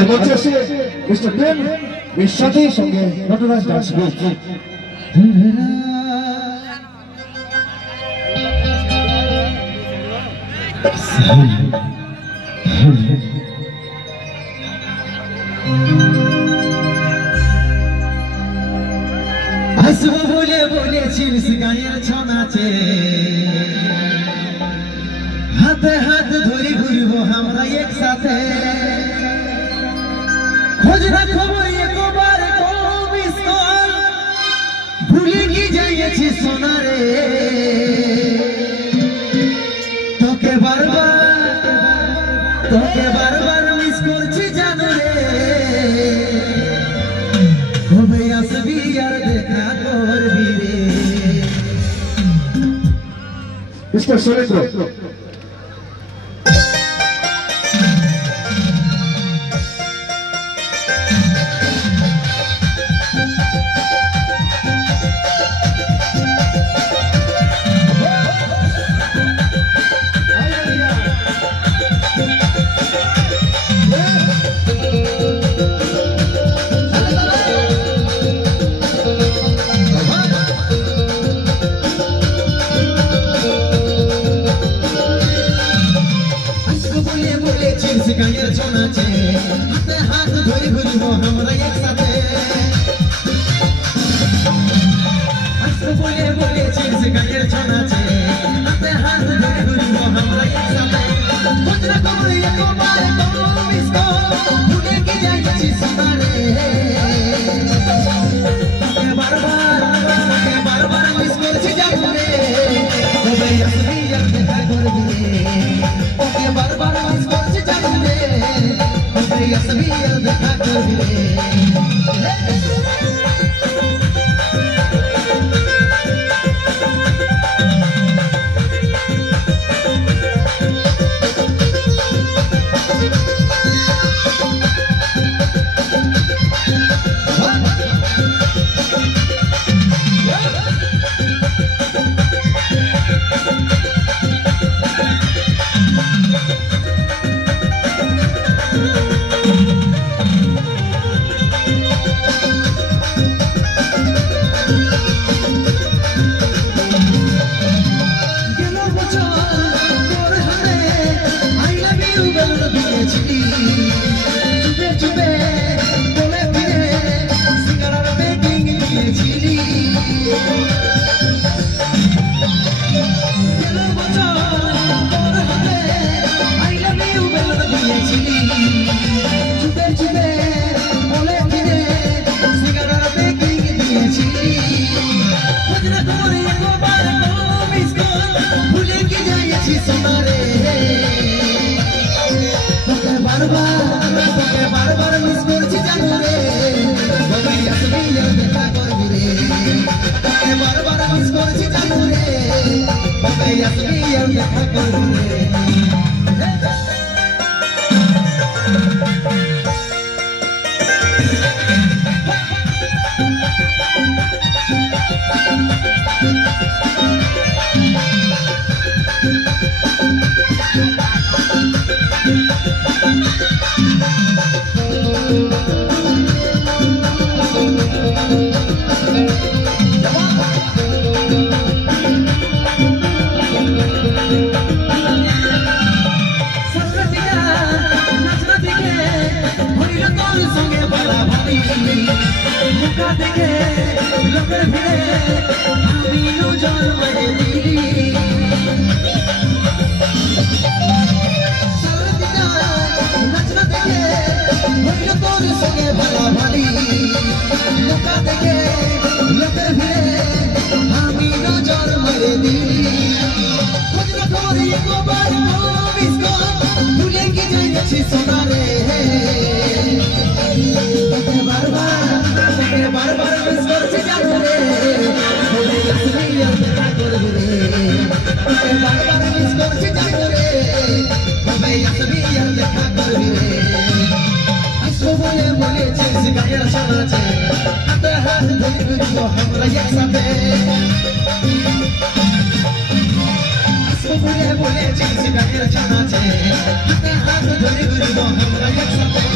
আর মঞ্চে এসে মিস্টার প্রেম এর সাথে সঙ্গে নটরাজ ডান্স গ্রুপ। আসবো বলে বলেছিস গায়ের ছনাচে, হাতে হাত ধরে ঘুরবো আমরা একসাথে। খোঁজ না খবর একবার মিস কল, ভুলে কি যাইছি সোনারে। তোকে বারবার মিস করছি জানো রে। কবে আসবি আর দেখা করবি রে। মিস্টার সুরেন্দ্র গায়ের ছনাচে, হাতে হাত ধরে ঘুরবো আমরা একসাথে। আসবো বলে বলেছিস গায়ের ছনাচে, হাতে হাত ধরে ঘুরবো আমরা একসাথে। খোঁজ না খবর একবার মিস কল, ভুলে কি যাইছি সোনারে। তোকে বারবার মিস করছি জানো রে। কবে আসবি আর দেখা করবি রে। তোকে বারবার মিস করছি জানো রে। কবে আসবি আর দেখা করবি রে। তোকে বারবার মিস করছি জানো রে। কবে আসবি আর দেখা করবি রে। তোকে বারবার মিস করছি জানো রে। কবে আসবি আর দেখা করবি রে। দেখে লোকের ভিড়ে আমি নজর মেরে দিলি। নাচনা দেখে হইল তোর সঙ্গে ভালাভালি। লোকা দেখে লোকের ভিড়ে আমি নজর মেরে দিলি। খোঁজ না খবর একবার মিস কল, ভুলে কি যাইছি সোনারে। তোকে বারবার মিস করছি জানো রে। কবে আসবি আর দেখা করবি রে। তোকে বারবার মিস করছি জানো রে। কবে আসবি আর দেখা করবি রে। আসবো বলে বলেছিস গায়ের ছনাচে, হাতে হাত ধরে ঘুরবো আমরা একসাথে। আসবো বলে বলেছিস গায়ের ছনাচে, হাতে হাত ধরে ঘুরবো আমরা একসাথে।